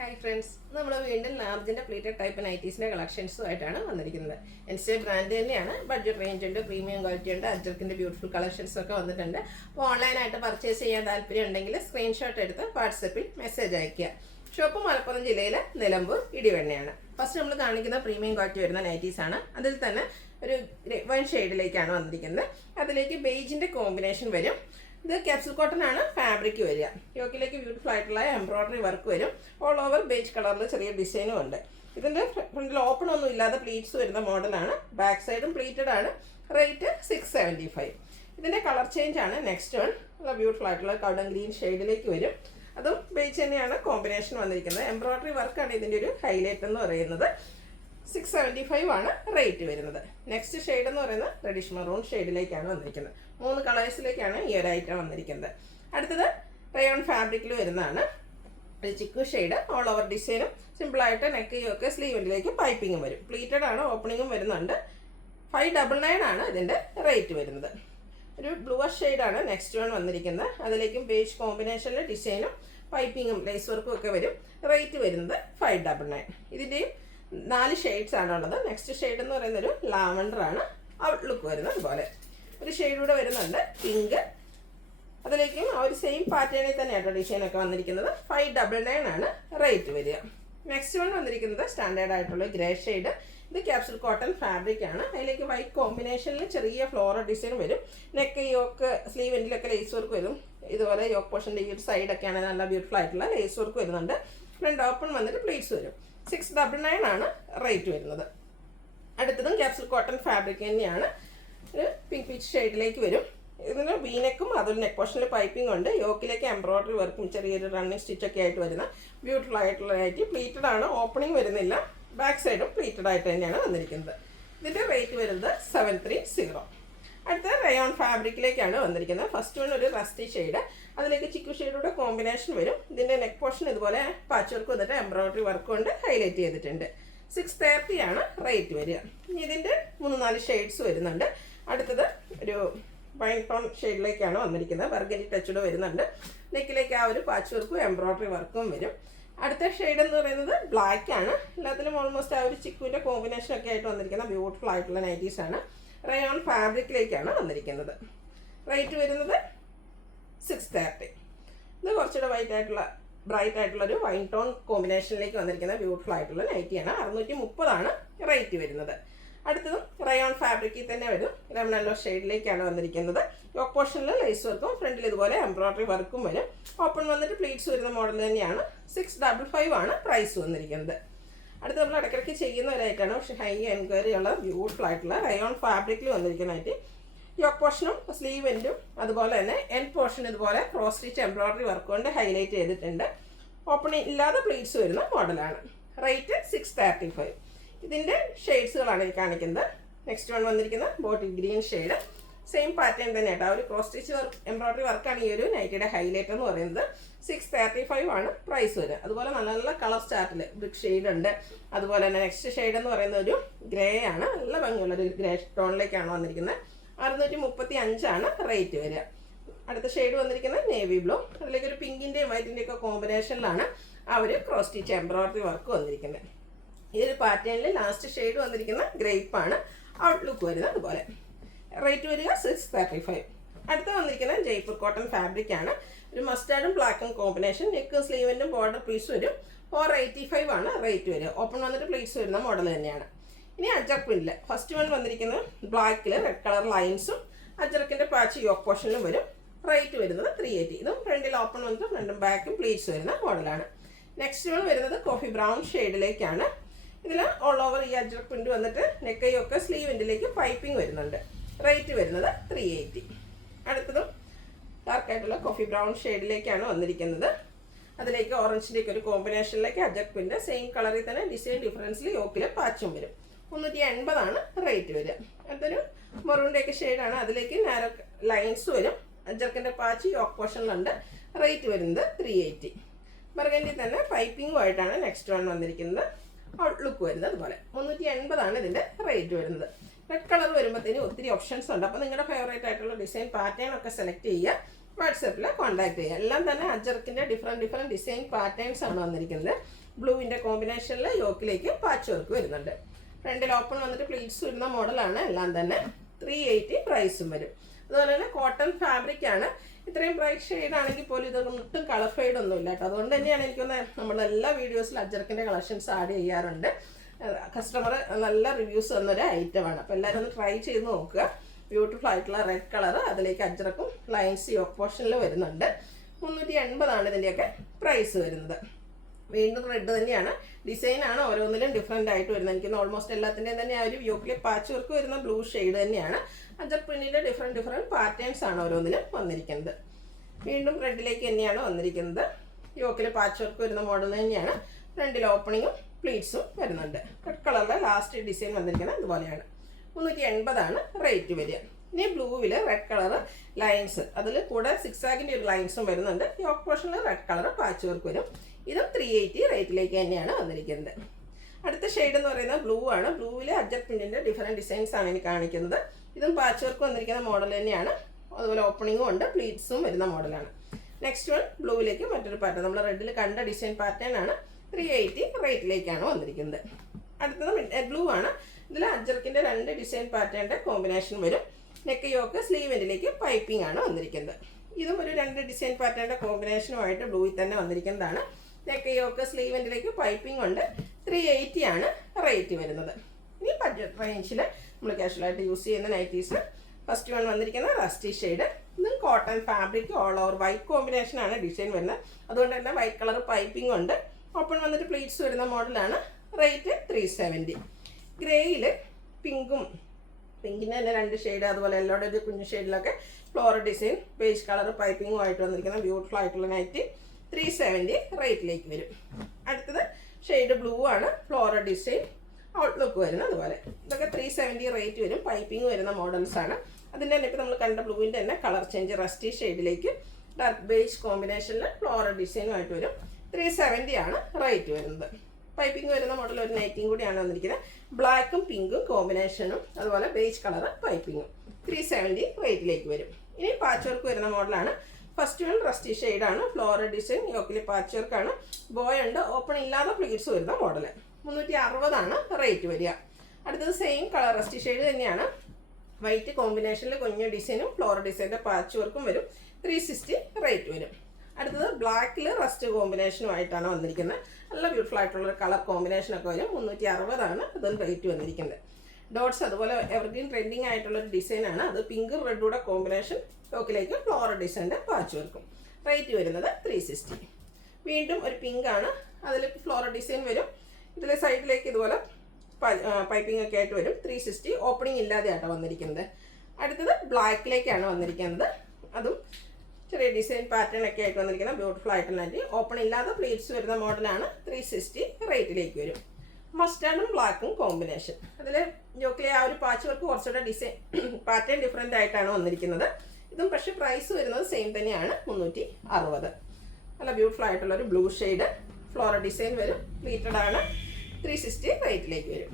Hi friends, നമ്മൾ വീണ്ടും ലാർജിൻ്റെ plated type നൈറ്റീസിൻ്റെ കളക്ഷൻസുമായിട്ടാണ് വന്നിരിക്കുന്നത്. എൻസെ ബ്രാൻഡ് തന്നെയാണ്. ബഡ്ജറ്റ് റേഞ്ച് ഉണ്ട്, പ്രീമിയം ക്വാളിറ്റി ഉണ്ട്, അജ്രക്കിൻ്റെ ബ്യൂട്ടിഫുൾ കളക്ഷൻസ് ഒക്കെ വന്നിട്ടുണ്ട്. അപ്പോൾ ഓൺലൈനായിട്ട് പർച്ചേസ് ചെയ്യാൻ താല്പര്യം ഉണ്ടെങ്കിൽ സ്ക്രീൻഷോട്ട് എടുത്ത് വാട്സപ്പിൽ മെസ്സേജ് അയയ്ക്കുക. ഷോപ്പ് മലപ്പുറം ജില്ലയിലെ നിലമ്പൂർ ഇടിവെണ്ണയാണ്. ഫസ്റ്റ് നമ്മൾ കാണിക്കുന്ന പ്രീമിയം ക്വാളിറ്റി വരുന്ന നൈറ്റീസാണ്. അതിൽ തന്നെ ഒരു വൺ ഷെയ്ഡിലേക്കാണ് വന്നിരിക്കുന്നത്. അതിലേക്ക് ബേജിൻ്റെ കോമ്പിനേഷൻ വരും. ഇത് ക്യാപ്സൂൾ കോട്ടൺ ആണ് ഫാബ്രിക് വരിക. യോക്കിലേക്ക് ബ്യൂട്ടിഫുൾ ആയിട്ടുള്ള എംബ്രോയിഡറി വർക്ക് വരും. ഓൾ ഓവർ ബേജ് കളറിൽ ചെറിയ ഡിസൈനും ഉണ്ട്. ഇതിൻ്റെ ഫ്രണ്ടിൽ ഓപ്പൺ ഒന്നും ഇല്ലാതെ പ്ലീറ്റ്സ് വരുന്ന മോഡലാണ്. ബാക്ക് സൈഡും പ്ലീറ്റഡ് ആണ്. റേറ്റ് 675. ഇതിൻ്റെ കളർ ചേഞ്ച് ആണ് നെക്സ്റ്റ് വൺ. നല്ല ബ്യൂട്ടിഫുൾ ആയിട്ടുള്ള കൗഡൻ ഗ്രീൻ ഷെയ്ഡിലേക്ക് വരും. അതും ബേജ് തന്നെയാണ് കോമ്പിനേഷൻ വന്നിരിക്കുന്നത്. എംബ്രോയിഡറി വർക്കാണ് ഇതിൻ്റെ ഒരു ഹൈലൈറ്റ് എന്ന് പറയുന്നത്. 675 ആണ് റേറ്റ് വരുന്നത്. നെക്സ്റ്റ് ഷെയ്ഡ് എന്ന് പറയുന്നത് റെഡിഷ് മെറൂൺ ഷെയ്ഡിലേക്കാണ് വന്നിരിക്കുന്നത്. 3 കളേഴ്സിലേക്കാണ് ഈ ഒരു ഐറ്റം വന്നിരിക്കുന്നത്. അടുത്തത് റയോൺ ഫാബ്രിക്കിൽ വരുന്നതാണ്. ഒരു ചിക്കു ഷെയ്ഡ്. ഓൾ ഓവർ ഡിസൈനും സിമ്പിളായിട്ട് നെക്ക് സ്ലീവിലേക്ക് പൈപ്പിങ്ങും വരും. പ്ലീറ്റഡ് ആണ്, ഓപ്പണിങ്ങും വരുന്നുണ്ട്. 599 ആണ് ഇതിൻ്റെ റേറ്റ് വരുന്നത്. ഒരു ബ്ലൂവർ ഷെയ്ഡാണ് നെക്സ്റ്റ് വൺ വന്നിരിക്കുന്നത്. അതിലേക്കും ബേജ് കോമ്പിനേഷനിൽ ഡിസൈനും പൈപ്പിങ്ങും ലേസ് വർക്കും ഒക്കെ വരും. റേറ്റ് വരുന്നത് 599. ഇതിൻ്റെയും 4 ഷെയ്ഡ്സ് ആണുള്ളത്. നെക്സ്റ്റ് ഷെയ്ഡ് എന്ന് പറയുന്നത് ഒരു ലാവൻഡർ ആണ്. ഔട്ട്ലുക്ക് വരുന്നത് അതുപോലെ ഒരു ഷെയ്ഡ് കൂടെ വരുന്നുണ്ട്, പിങ്ക്. അതിലേക്കും ആ ഒരു സെയിം പാറ്റേണിൽ തന്നെയാണ് ഡിസൈനൊക്കെ വന്നിരിക്കുന്നത്. 599 ആണ് റേറ്റ് വരിക. നെക്സ്റ്റ് വൺ വന്നിരിക്കുന്നത് സ്റ്റാൻഡേർഡ് ആയിട്ടുള്ള ഗ്രേ ഷെയ്ഡ്. ഇത് ക്യാപ്സൂൾ കോട്ടൺ ഫാബ്രിക് ആണ്. അതിലേക്ക് വൈറ്റ് കോമ്പിനേഷനിൽ ചെറിയ ഫ്ലോറൽ ഡിസൈൻ വരും. നെക്ക് യോക്ക് സ്ലീവ് എൻഡിലൊക്കെ ലേസ് വർക്ക് വരും. ഇതുപോലെ യോക്ക് പോർഷൻ്റെ ഈ ഒരു സൈഡൊക്കെയാണ് നല്ല ബ്യൂട്ടിഫുൾ ആയിട്ടുള്ള ലേസ് വർക്ക് വരുന്നുണ്ട്. ഫ്രണ്ട് ഓപ്പൺ വന്നിട്ട് പ്ലീറ്റ്സ് വരും. 699 ആണ് റേറ്റ് വരുന്നത്. അടുത്തതും ക്യാപ്സൂൾ കോട്ടൺ ഫാബ്രിക് തന്നെയാണ്. ഒരു പിങ്ക് പീച്ച് ഷെയ്ഡിലേക്ക് വരും. ഇതിന് വീനെക്കും അതുപോലെ നെക്ക് പോർഷനിൽ പൈപ്പിംഗ് ഉണ്ട്. യോക്കിലേക്ക് എംബ്രോയിഡറി വർക്കും ചെറിയൊരു റണ്ണിങ് സ്റ്റിച്ചൊക്കെ ആയിട്ട് വരുന്ന ബ്യൂട്ടിഫുൾ ആയിട്ടുള്ള നൈറ്റി. പ്ലീറ്റഡ് ആണ്, ഓപ്പണിംഗ് വരുന്നില്ല. ബാക്ക് സൈഡും പ്ലീറ്റഡ് ആയിട്ട് തന്നെയാണ് വന്നിരിക്കുന്നത്. ഇതിൻ്റെ റേറ്റ് വരുന്നത് 730. അടുത്ത റയോൺ ഫാബ്രിക്കിലേക്കാണ് വന്നിരിക്കുന്നത്. ഫസ്റ്റ് വൺ ഒരു റസ്റ്റി ഷെയ്ഡ്. അതിലേക്ക് ചിക്കു ഷെയ്ഡൂടെ കോമ്പിനേഷൻ വരും. ഇതിൻ്റെ നെക്ക് പോർഷൻ ഇതുപോലെ പാച്ച് വർക്ക് വന്നിട്ട് എംബ്രോയിഡറി വർക്ക് കൊണ്ട് ഹൈലൈറ്റ് ചെയ്തിട്ടുണ്ട്. 630 ആണ് റേറ്റ് വരിക. ഇതിൻ്റെ 3-4 ഷെയ്ഡ്സ് വരുന്നുണ്ട്. അടുത്തത് ഒരു വൈൻ ടോൺ ഷെയ്ഡിലേക്കാണ് വന്നിരിക്കുന്നത്. ബർഗൻഡി ടച്ചൂടെ വരുന്നുണ്ട്. നെക്കിലേക്ക് ആ ഒരു പാച്ച് വർക്കും എംബ്രോയിഡറി വർക്കും വരും. അടുത്ത ഷെയ്ഡ് എന്ന് പറയുന്നത് ബ്ലാക്ക് ആണ്. എല്ലാത്തിലും ഓൾമോസ്റ്റ് ആ ഒരു ചിക്കുവിൻ്റെ കോമ്പിനേഷൻ ഒക്കെ ആയിട്ട് വന്നിരിക്കുന്ന ബ്യൂട്ടിഫുൾ ആയിട്ടുള്ള നൈറ്റീസാണ്. റയോൺ ഫാബ്രിക്കിലേക്കാണ് വന്നിരിക്കുന്നത്. റേറ്റ് വരുന്നത് 630. ഇത് കുറച്ചുകൂടെ വൈറ്റ് ആയിട്ടുള്ള ബ്രൈറ്റ് ആയിട്ടുള്ളൊരു വൈൻ ടോൺ കോമ്പിനേഷനിലേക്ക് വന്നിരിക്കുന്ന ബ്യൂട്ടിഫുൾ ആയിട്ടുള്ള നൈറ്റിയാണ്. 630 ആണ് റേറ്റ് വരുന്നത്. അടുത്തതും റയോൺ ഫാബ്രിക്കിൽ തന്നെ വരും. ലെമൺ യെല്ലോ ഷെയ്ഡിലേക്കാണ് വന്നിരിക്കുന്നത്. യോക്ക് പോർഷനിൽ ലേസ് വർക്കും ഫ്രണ്ടിൽ ഇതുപോലെ എംബ്രോയിഡറി വർക്കും വരും. ഓപ്പൺ വന്നിട്ട് പ്ലീറ്റ്സ് വരുന്ന മോഡൽ തന്നെയാണ്. 655 ആണ് പ്രൈസ് വന്നിരിക്കുന്നത്. അടുത്ത നമ്മൾ ഇടയ്ക്കിടയ്ക്ക് ചെയ്യുന്ന ഒരു ഐറ്റമാണ്, പക്ഷേ ഹൈ എൻക്വയറി ഉള്ള ബ്യൂട്ടിഫുൾ ആയിട്ടുള്ള റയോൺ ഫാബ്രിക്കിൽ വന്നിരിക്കുന്നതായിട്ട് യോക്ക് പോർഷനും സ്ലീവ് എൻഡും അതുപോലെ തന്നെ എൻഡ് പോർഷൻ ഇതുപോലെ ക്രോസ് സ്റ്റിച്ച് എംബ്രോയിഡറി വർക്ക് കൊണ്ട് ഹൈലൈറ്റ് ചെയ്തിട്ടുണ്ട്. ഓപ്പണിംഗ് ഇല്ലാതെ പ്ലീറ്റ്സ് വരുന്ന മോഡലാണ്. റേറ്റ് 635. ഇതിൻ്റെ ഷെയ്ഡ്സുകളാണ് ഈ കാണിക്കുന്നത്. നെക്സ്റ്റ് വൺ വന്നിരിക്കുന്നത് bottle green shade. Same pattern തന്നെ കേട്ടോ. ഒരു ക്രോസ് സ്റ്റിച്ച് വർക്ക് എംബ്രോയിഡറി വർക്കാണ് ഈ ഒരു നൈറ്റിയുടെ ഹൈലൈറ്റ് എന്ന് പറയുന്നത്. 635 ആണ് പ്രൈസ് വരിക. അതുപോലെ നല്ല നല്ല കളർ ചാർട്ടിൽ ബ്രിക്ക് ഷെയ്ഡ് ഉണ്ട്. അതുപോലെ തന്നെ നെക്സ്റ്റ് ഷെയ്ഡ് എന്ന് പറയുന്നത് ഒരു ഗ്രേ ആണ്. നല്ല ഭംഗിയുള്ളൊരു ഗ്രേ ടോണിലേക്കാണ് വന്നിരിക്കുന്നത്. 635 ആണ് റേറ്റ് വരിക. അടുത്ത ഷെയ്ഡ് വന്നിരിക്കുന്നത് നേവി ബ്ലൂ. അതിലേക്ക് ഒരു പിങ്കിൻ്റെയും വൈറ്റിൻ്റെയും ഒക്കെ കോമ്പിനേഷനിലാണ് ആ ഒരു ക്രോസ് സ്റ്റിച്ച് എംബ്രോയിഡറി വർക്ക് വന്നിരിക്കുന്നത്. ഈ ഒരു പാറ്റേണിൽ ലാസ്റ്റ് ഷെയ്ഡ് വന്നിരിക്കുന്ന ഗ്രേപ്പാണ്. ഔട്ട്ലുക്ക് വരുന്നത് അതുപോലെ. റേറ്റ് വരിക 635. അടുത്ത വന്നിരിക്കുന്നത് ജയ്പൂർ കോട്ടൺ ഫാബ്രിക് ആണ്. ഒരു മസ്റ്റാർഡും ബ്ലാക്കും കോമ്പിനേഷൻ. നെക്കും സ്ലീവിൻ്റെ ബോർഡർ പീസ് വരും. 485 ആണ് റേറ്റ് വരിക. ഓപ്പൺ വന്നിട്ട് പ്ലീറ്റ്സ് വരുന്ന മോഡൽ തന്നെയാണ്. ഇനി അജ്രക് പ്രിന്റിൽ ഫസ്റ്റ് വൺ വന്നിരിക്കുന്നത് ബ്ലാക്കിൽ റെഡ് കളർ ലൈൻസും അജ്രക്കിൻ്റെ പാച്ച് യോക്ക് പോർഷനിലും വരും. റേറ്റ് വരുന്നത് 380. ഇതും ഫ്രണ്ടിൽ ഓപ്പൺ വന്നിട്ട് ഫ്രണ്ടും ബാക്കും പ്ലീറ്റ്സ് വരുന്ന മോഡലാണ്. നെക്സ്റ്റ് വൺ വരുന്നത് കോഫി ബ്രൗൺ ഷെയ്ഡിലേക്കാണ്. ഇതിൽ ഓൾ ഓവർ ഈ അജ്രക് പ്രിന്റ് വന്നിട്ട് നെക്കയൊക്കെ സ്ലീവ് എൻഡിലേക്ക് പൈപ്പിംഗ് വരുന്നുണ്ട്. റേറ്റ് വരുന്നത് 380. അടുത്തതും ഡാർക്കായിട്ടുള്ള കോഫി ബ്രൗൺ ഷെയ്ഡിലേക്കാണ് വന്നിരിക്കുന്നത്. അതിലേക്ക് ഓറഞ്ചിൻ്റെയൊക്കെ ഒരു കോമ്പിനേഷനിലേക്ക് അജ്രക് പ്രിന്റ് സെയിം കളറിൽ തന്നെ ഡിസൈൻ ഡിഫറൻസിൽ യോക്കിൽ പാച്ചും വരും. 380 ആണ് റേറ്റ് വരിക. അടുത്തൊരു മെറൂണിൻ്റെയൊക്കെ ഷെയ്ഡാണ്. അതിലേക്ക് നാരോ ലൈൻസ് വരും. അജ്രക്കിൻ്റെ പാച്ച് യോക്ക് പോർഷനിലുണ്ട്. റേറ്റ് വരുന്നത് 380. ബർഗൻഡി തന്നെ പൈപ്പിങ്ങുമായിട്ടാണ് നെക്സ്റ്റ് വൺ വന്നിരിക്കുന്നത്. ഔട്ട്ലുക്ക് വരുന്നത് അതുപോലെ. 380 ആണ് ഇതിൻ്റെ റേറ്റ് വരുന്നത്. റെഡ് കളർ വരുമ്പോഴത്തേനും ഒത്തിരി ഓപ്ഷൻസ് ഉണ്ട്. അപ്പോൾ നിങ്ങളുടെ ഫേവറേറ്റ് ആയിട്ടുള്ള ഡിസൈൻ പാറ്റേൺ ഒക്കെ സെലക്ട് ചെയ്യുക. വാട്സാപ്പിൽ കോൺടാക്ട് ചെയ്യുക. എല്ലാം തന്നെ അജ്രക്കിൻ്റെ ഡിഫറെൻറ്റ് ഡിസൈൻ പാറ്റേൺസ് ആണ് വന്നിരിക്കുന്നത്. ബ്ലൂവിൻ്റെ കോമ്പിനേഷനിൽ യോക്കിലേക്ക് പാച്ച് വർക്ക് വരുന്നുണ്ട്. ഫ്രണ്ടിൽ ഓപ്പൺ വന്നിട്ട് പ്ലീറ്റ്സ് വരുന്ന മോഡലാണ്. എല്ലാം തന്നെ 380 പ്രൈസും വരും. അതുപോലെ തന്നെ കോട്ടൺ ഫാബ്രിക് ആണ്. ഇത്രയും ബ്രൈറ്റ് ഷെയ്ഡ് ആണെങ്കിൽ പോലും ഇതൊട്ടും കളർ ഫെയ്ഡ് ഒന്നും ഇല്ല കേട്ടോ. അതുകൊണ്ട് തന്നെയാണ് എനിക്കൊന്ന് നമ്മളെല്ലാ വീഡിയോസിലും അജ്രക്കിൻ്റെ കളക്ഷൻസ് ആഡ് ചെയ്യാറുണ്ട്. കസ്റ്റമർ നല്ല റിവ്യൂസ് തന്നൊരു ഐറ്റമാണ്. അപ്പോൾ എല്ലാവരും ഒന്ന് ട്രൈ ചെയ്ത് നോക്കുക. ബ്യൂട്ടിഫുൾ ആയിട്ടുള്ള റെഡ് കളർ, അതിലേക്ക് അജ്രക്കും ലൈൻസ് യോക്ക് പോർഷനിൽ വരുന്നുണ്ട്. 380 ഇതിൻ്റെയൊക്കെ പ്രൈസ് വരുന്നത്. വീണ്ടും റെഡ് തന്നെയാണ്. ഡിസൈനാണ് ഓരോന്നിലും ഡിഫറെൻ്റ് ആയിട്ട് വരുന്നത്. എനിക്ക് ഓൾമോസ്റ്റ് എല്ലാത്തിൻ്റെയും തന്നെ ആ ഒരു യോക്കിലെ പാച്ച് വർക്ക് വരുന്ന ബ്ലൂ ഷെയ്ഡ് തന്നെയാണ്. അജർ പ്രിന്റിൻ്റെ ഡിഫറെൻറ്റ് പാറ്റേൺസ് ആണ് ഓരോന്നിലും വന്നിരിക്കുന്നത്. വീണ്ടും റെഡിലേക്ക് തന്നെയാണ് വന്നിരിക്കുന്നത്. യോക്കിൽ പാച്ച് വർക്ക് വരുന്ന മോഡൽ തന്നെയാണ്. ഫ്രണ്ടിൽ ഓപ്പണിങ്ങും പ്ലീറ്റ്സും വരുന്നുണ്ട്. റെഡ് കളറിലെ ലാസ്റ്റ് ഡിസൈൻ വന്നിരിക്കുന്നത് അതുപോലെയാണ്. 380 റേറ്റ് വരിക. ഇനി ബ്ലൂവിൽ റെഡ് കളർ ലൈൻസ്, അതിൽ കൂടെ സിക്സാഗിൻ്റെ ഒരു ലൈൻസും വരുന്നുണ്ട്. യോക്ക് പോർഷനിൽ റെഡ് കളർ പാച്ച് വർക്ക് വരും. ഇതും 380 റേറ്റിലേക്ക് തന്നെയാണ് വന്നിരിക്കുന്നത്. അടുത്ത ഷെയ്ഡ് എന്ന് പറയുന്നത് ബ്ലൂ ആണ്. ബ്ലൂവിൽ അജർ പ്രിന്റിൻ്റെ ഡിഫറെൻറ്റ് ഡിസൈൻസ് ആണ് ഇനി കാണിക്കുന്നത്. ഇതും പാച്ച് വർക്ക് വന്നിരിക്കുന്ന മോഡൽ തന്നെയാണ്. അതുപോലെ ഓപ്പണിങ്ങും ഉണ്ട്, പ്ലീറ്റ്സും വരുന്ന മോഡലാണ്. നെക്സ്റ്റ് വൺ ബ്ലൂവിലേക്ക് മറ്റൊരു പാറ്റേൺ, നമ്മൾ റെഡിൽ കണ്ട ഡിസൈൻ പാറ്റേൺ ആണ്. 380 റേറ്റിലേക്കാണ് വന്നിരിക്കുന്നത്. അടുത്തത് ബ്ലൂ ആണ്. ഇതിൽ അജർക്കിൻ്റെ 2 ഡിസൈൻ പാറ്റേണിൻ്റെ കോമ്പിനേഷൻ വരും. നെക്ക് യോക്ക് സ്ലീവെൻറ്റിലേക്ക് പൈപ്പിംഗ് ആണ് വന്നിരിക്കുന്നത്. ഇതും ഒരു 2 ഡിസൈൻ പാറ്റേണിൻ്റെ കോമ്പിനേഷനുമായിട്ട് ബ്ലൂയിൽ തന്നെ വന്നിരിക്കുന്നതാണ്. നെക്ക് യോക്ക് സ്ലീവെൻറ്റിലേക്ക് പൈപ്പിംഗ് ഉണ്ട്. 380 ആണ് റേറ്റ് വരുന്നത്. ഇനി ബഡ്ജറ്റ് റേഞ്ചിൽ നമ്മൾ കാഷ്വലായിട്ട് യൂസ് ചെയ്യുന്ന നൈറ്റീസ്. ഫസ്റ്റ് വൺ വന്നിരിക്കുന്നത് റസ്റ്റി ഷെയ്ഡ്. ഇതും cotton fabric all over white കോമ്പിനേഷനാണ് ഡിസൈൻ വരുന്നത്. അതുകൊണ്ട് തന്നെ വൈറ്റ് കളർ പൈപ്പിംഗ് ഉണ്ട്. ഓപ്പൺ വന്നിട്ട് പ്ലീറ്റ്സ് വരുന്ന മോഡലാണ്. റേറ്റ് 370. ഗ്രേയിൽ പിങ്കും, പിങ്കിന് തന്നെ 2 ഷെയ്ഡ്, അതുപോലെ എല്ലോടെ ഒരു കുഞ്ഞു ഷെയ്ഡിലൊക്കെ ഫ്ലോറൽ ഡിസൈൻ ബേജ് കളർ പൈപ്പിങ്ങും ആയിട്ട് വന്നിരിക്കുന്ന ബ്യൂട്ടിഫുൾ ആയിട്ടുള്ള നൈറ്റ് 370 റേറ്റിലേക്ക് വരും. അടുത്തത് ഷെയ്ഡ് ബ്ലൂ ആണ്. ഫ്ലോറൽ ഡിസൈൻ ഔട്ട്ലുക്ക് വരുന്നത് അതുപോലെ. ഇതൊക്കെ 370 റേറ്റ് വരും. പൈപ്പിംഗ് വരുന്ന മോഡൽസ് ആണ്. അതിൻ്റെ തന്നെ ഇപ്പോൾ നമ്മൾ കണ്ട ബ്ലൂവിൻ്റെ തന്നെ കളർ ചേഞ്ച് റസ്റ്റി ഷെയ്ഡിലേക്ക് ഡാർക്ക് ബേജ് കോമ്പിനേഷനിൽ ഫ്ലോറൽ ഡിസൈനുമായിട്ട് വരും. 370 ആണ് റേറ്റ് വരുന്നത്. പൈപ്പിംഗ് വരുന്ന മോഡൽ ഒരു നൈറ്റിയും കൂടിയാണ് വന്നിരിക്കുന്നത്. ബ്ലാക്കും പിങ്കും കോമ്പിനേഷനും അതുപോലെ ബേജ് കളർ പൈപ്പിങ്ങും 370 റേറ്റിലേക്ക് വരും. ഇനി പാച്ച് വർക്ക് വരുന്ന മോഡലാണ്. ഫസ്റ്റ് വൺ റസ്റ്റി ഷെയ്ഡാണ്. ഫ്ലോറൽ ഡിസൈൻ യോക്കിൽ പാച്ച് വർക്കാണ്. ബോയ് ഉണ്ട്. ഓപ്പൺ ഇല്ലാതെ പ്ലീറ്റ്സ് വരുന്ന മോഡൽ. 360 റേറ്റ് വരിക. അടുത്തത് സെയിം കളർ റസ്റ്റി ഷെയ്ഡ് തന്നെയാണ്. വൈറ്റ് കോമ്പിനേഷനിൽ കുഞ്ഞ ഡിസൈനും ഫ്ലോറൽ ഡിസൈൻ്റെ പാച്ച് വർക്കും വരും. 360 റേറ്റ് വരും. അടുത്തത് ബ്ലാക്കിൽ റസ്റ്റ് കോമ്പിനേഷനുമായിട്ടാണ് വന്നിരിക്കുന്നത്. നല്ല ബ്യൂട്ടിഫുൾ ആയിട്ടുള്ള കളർ കോമ്പിനേഷനൊക്കെ വരും. 360 അതും റേറ്റ് വന്നിരിക്കുന്നത്. ഡോട്ട്സ് അതുപോലെ എവർഗ്രീൻ ട്രെൻഡിങ് ആയിട്ടുള്ളൊരു ഡിസൈനാണ്. അത് പിങ്ക് റെഡൂടെ കോമ്പിനേഷൻ ടോക്കിലേക്ക് ഫ്ലോറൽ ഡിസൈൻ്റെ പാച്ച് വർക്കും. റേറ്റ് വരുന്നത് 360. വീണ്ടും ഒരു പിങ്ക് ആണ്. അതിൽ ഫ്ലോറൽ ഡിസൈൻ വരും. ഇതിലെ സൈഡിലേക്ക് ഇതുപോലെ പൈപ്പിംഗ് ഒക്കെ ആയിട്ട് വരും. 360 ഓപ്പണിംഗ് ഇല്ലാതെ ആട്ടോ വന്നിരിക്കുന്നത്. അടുത്തത് ബ്ലാക്കിലേക്കാണ് വന്നിരിക്കുന്നത്. അതും ചെറിയ ഡിസൈൻ പാറ്റേൺ ഒക്കെ ആയിട്ട് വന്നിരിക്കുന്ന ബ്യൂട്ടിഫുൾ ആയിട്ടുള്ള ഓപ്പൺ ഇല്ലാതെ പ്ലീറ്റ്സ് വരുന്ന മോഡലാണ്. 360 റേറ്റിലേക്ക് വരും. മസ്റ്റാർഡും ബ്ലാക്കും കോമ്പിനേഷൻ. അതിൽ യോക്കിലെ ആ ഒരു പാച്ച് വർക്ക് കുറച്ചുകൂടെ ഡിസൈൻ പാറ്റേൺ ഡിഫറെൻ്റ് ആയിട്ടാണ് വന്നിരിക്കുന്നത്. ഇതും പക്ഷേ പ്രൈസ് വരുന്നത് സെയിം തന്നെയാണ്. 360. നല്ല ബ്യൂട്ടിഫുൾ ആയിട്ടുള്ളൊരു ബ്ലൂ ഷെയ്ഡ് ഫ്ലോറൽ ഡിസൈൻ വരും. പ്ലീറ്റഡ് ആണ്. 360 റേറ്റിലേക്ക് വരും.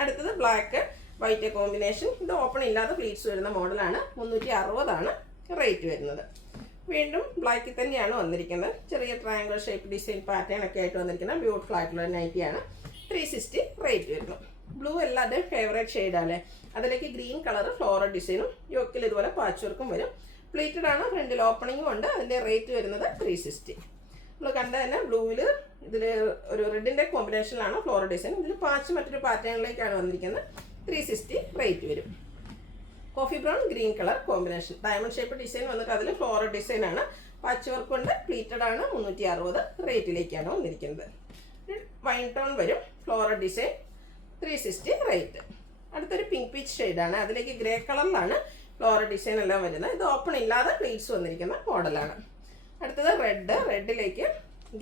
അടുത്തത് ബ്ലാക്ക് വൈറ്റ് കോമ്പിനേഷൻ. ഇത് ഓപ്പൺ ഇല്ലാതെ പ്ലീറ്റ്സ് വരുന്ന മോഡലാണ്. 360 റേറ്റ് വരുന്നത്. വീണ്ടും ബ്ലാക്കിൽ തന്നെയാണ് വന്നിരിക്കുന്നത്. ചെറിയ ട്രയാങ്കിൾ ഷേപ്പ് ഡിസൈൻ പാറ്റേൺ ഒക്കെ ആയിട്ട് വന്നിരിക്കുന്ന ബ്യൂട്ടിഫുൾ ആയിട്ടുള്ള നൈറ്റിയാണ്. 360 റേറ്റ് വരുന്നു. ബ്ലൂ എല്ലാവരുടെയും ഫേവറേറ്റ് ഷെയ്ഡാണ്. അതിലേക്ക് ഗ്രീൻ കളർ ഫ്ലോറൽ ഡിസൈനും യോക്കിൽ ഇതുപോലെ പാച്ച് വർക്കും വരും. പ്ലീറ്റഡ് ആണ്. ഫ്രണ്ടിൽ ഓപ്പണിങ്ങും ഉണ്ട്. അതിൻ്റെ റേറ്റ് വരുന്നത് 360. നമ്മൾ കണ്ട തന്നെ ബ്ലൂവിൽ ഇതിൽ ഒരു റെഡിൻ്റെ കോമ്പിനേഷനിലാണ് ഫ്ലോറൽ ഡിസൈൻ. ഇതിൽ പാച്ച് മറ്റൊരു പാറ്റേണിലേക്കാണ് വന്നിരിക്കുന്നത്. 360 റേറ്റ് വരും. Coffee brown green colour combination diamond shape design വന്നിട്ട് അതിൽ ഫ്ലോറൽ ഡിസൈനാണ്. പാച്ച് വർക്ക് കൊണ്ട് പ്ലീറ്റഡ് ആണ്. 360 റേറ്റിലേക്കാണ് വന്നിരിക്കുന്നത്. വൈൻ ടോൺ വരും. Floral design 360 rate. അടുത്തൊരു പിങ്ക് പീച്ച് ഷെയ്ഡാണ്. അതിലേക്ക് ഗ്രേ കളറിലാണ് ഫ്ലോറൽ ഡിസൈൻ എല്ലാം വരുന്നത്. ഇത് ഓപ്പൺ ഇല്ലാതെ പ്ലീറ്റ്സ് വന്നിരിക്കുന്ന മോഡലാണ്. അടുത്തത് റെഡിലേക്ക്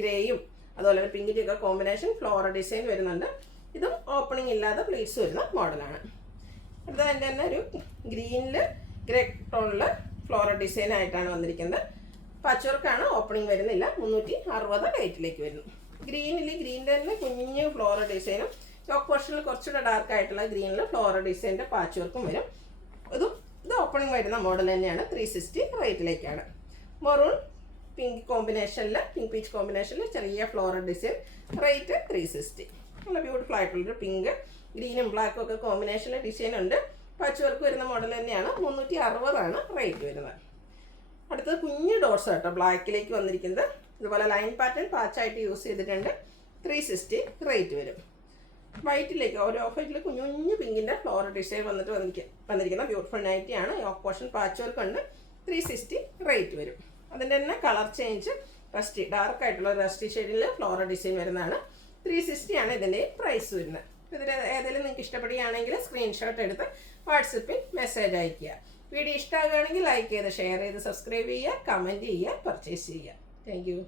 ഗ്രേയും അതുപോലെ പിങ്കിൻ്റെ ഒക്കെ കോമ്പിനേഷൻ ഫ്ലോറൽ ഡിസൈൻ വരുന്നുണ്ട്. ഇതും ഓപ്പണിംഗ് ഇല്ലാതെ പ്ലീറ്റ്സ് വരുന്ന മോഡലാണ്. അടുത്തത് അതിൻ്റെ തന്നെ ഒരു ഗ്രീനിൽ ഗ്രേ ടോണിൽ ഫ്ലോറൽ ഡിസൈൻ ആയിട്ടാണ് വന്നിരിക്കുന്നത്. പാച്ച് വർക്കാണ്. ഓപ്പണിംഗ് വരുന്നില്ല. 360 റേറ്റിലേക്ക് വരുന്നു. ഗ്രീനിൻ്റെ തന്നെ കുഞ്ഞു ഫ്ലോറൽ ഡിസൈനും ചോക്ക് പോർഷനിൽ കുറച്ചുകൂടെ ഡാർക്ക് ആയിട്ടുള്ള ഗ്രീനിൽ ഫ്ലോറൽ ഡിസൈൻ്റെ പാച്ച് വർക്കും വരും. ഇത് ഓപ്പണിംഗ് വരുന്ന മോഡൽ തന്നെയാണ്. 360 റേറ്റിലേക്കാണ്. മെറൂൺ പിങ്ക് കോമ്പിനേഷനിൽ, പിങ്ക് പീച്ച് കോമ്പിനേഷനിൽ ചെറിയ ഫ്ലോറൽ ഡിസൈൻ. റേറ്റ് 360. നല്ല ബ്യൂട്ടിഫുൾ ആയിട്ടുള്ളൊരു പിങ്ക് ഗ്രീനും ബ്ലാക്കും ഒക്കെ കോമ്പിനേഷനിൽ ഡിസൈൻ ഉണ്ട്. പാച്ച് വർക്ക് വരുന്ന മോഡൽ തന്നെയാണ്. 360 റേറ്റ് വരുന്നത്. അടുത്തത് കുഞ്ഞ് ഡോട്ട്സ് കേട്ടോ, ബ്ലാക്കിലേക്ക് വന്നിരിക്കുന്നത്. ഇതുപോലെ ലൈൻ പാറ്റേൺ പാച്ചായിട്ട് യൂസ് ചെയ്തിട്ടുണ്ട്. 360 റേറ്റ് വരും. വൈറ്റിലേക്ക് ഒരു ഓഫ് വൈറ്റിൽ കുഞ്ഞു കുഞ്ഞു പിങ്കിൻ്റെ ഫ്ലോറൽ ഡിസൈൻ വന്നിരിക്കുന്ന ബ്യൂട്ടിഫുൾ നൈറ്റിയാണ്. യോക്ക് പോർഷൻ പാച്ച് വർക്ക് ഉണ്ട്. 360 റേറ്റ് വരും. അതിൻ്റെ തന്നെ കളർ ചേഞ്ച് റസ്റ്റി, ഡാർക്ക് ആയിട്ടുള്ള റസ്റ്റി ഷെയ്ഡിൽ ഫ്ലോറൽ ഡിസൈൻ വരുന്നതാണ്. 360 ആണ് ഇതിൻ്റെ പ്രൈസ് വരുന്നത്. ഇതിൽ ഏതെങ്കിലും നിങ്ങൾക്ക് ഇഷ്ടപ്പെടുകയാണെങ്കിൽ സ്ക്രീൻഷോട്ട് എടുത്ത് വാട്സപ്പിൽ മെസ്സേജ് അയയ്ക്കുക. വീഡിയോ ഇഷ്ടമാകുകയാണെങ്കിൽ ലൈക്ക് ചെയ്ത് ഷെയർ ചെയ്ത് സബ്സ്ക്രൈബ് ചെയ്യുക, കമൻറ്റ് ചെയ്യുക, പർച്ചേസ് ചെയ്യുക. Thank you.